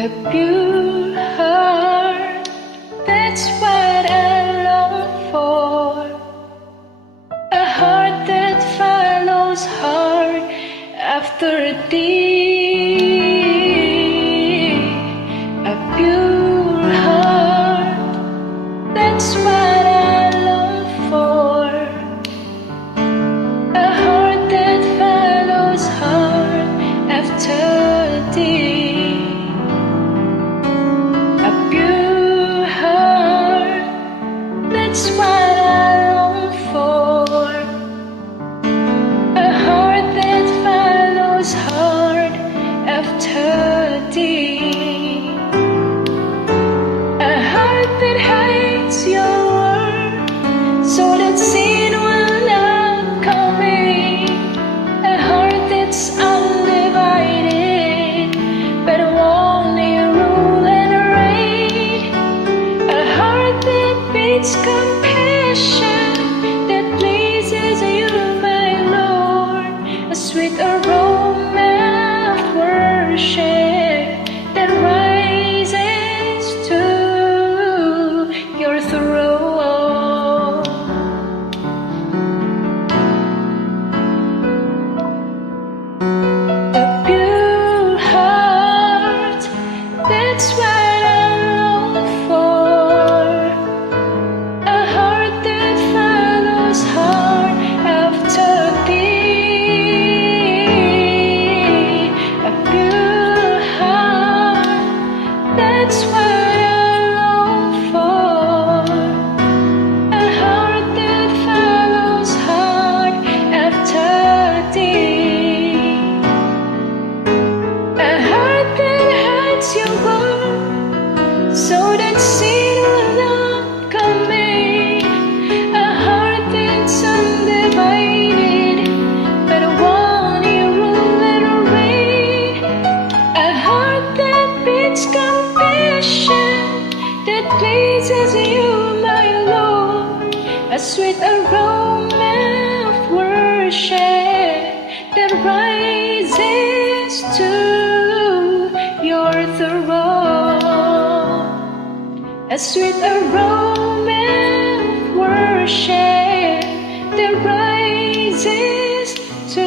A pure heart, that's what I long for. A heart that follows hard after thee. A pure heart, that's what I long for. A heart that follows hard after thee. That's what I long for. A heart that follows hard after thee. A heart that hides your word so that sin will not come in. A heart that's undivided but only rule and reign. A heart that beats compassion, that pleases you, my Lord. A sweet aroma of worship that rises to your throne. A pure heart, that's what I long for. A heart that follows hard after thee. A pure heart, that's what I long for. A heart that follows hard after thee. A heart that hides your word so that sin will not come in. A heart that's undivided but one you rule and reign. A heart that beats compassion, that pleases you, my Lord. A sweet aroma of worship that rises to your throne. A sweet aroma of worship that rises to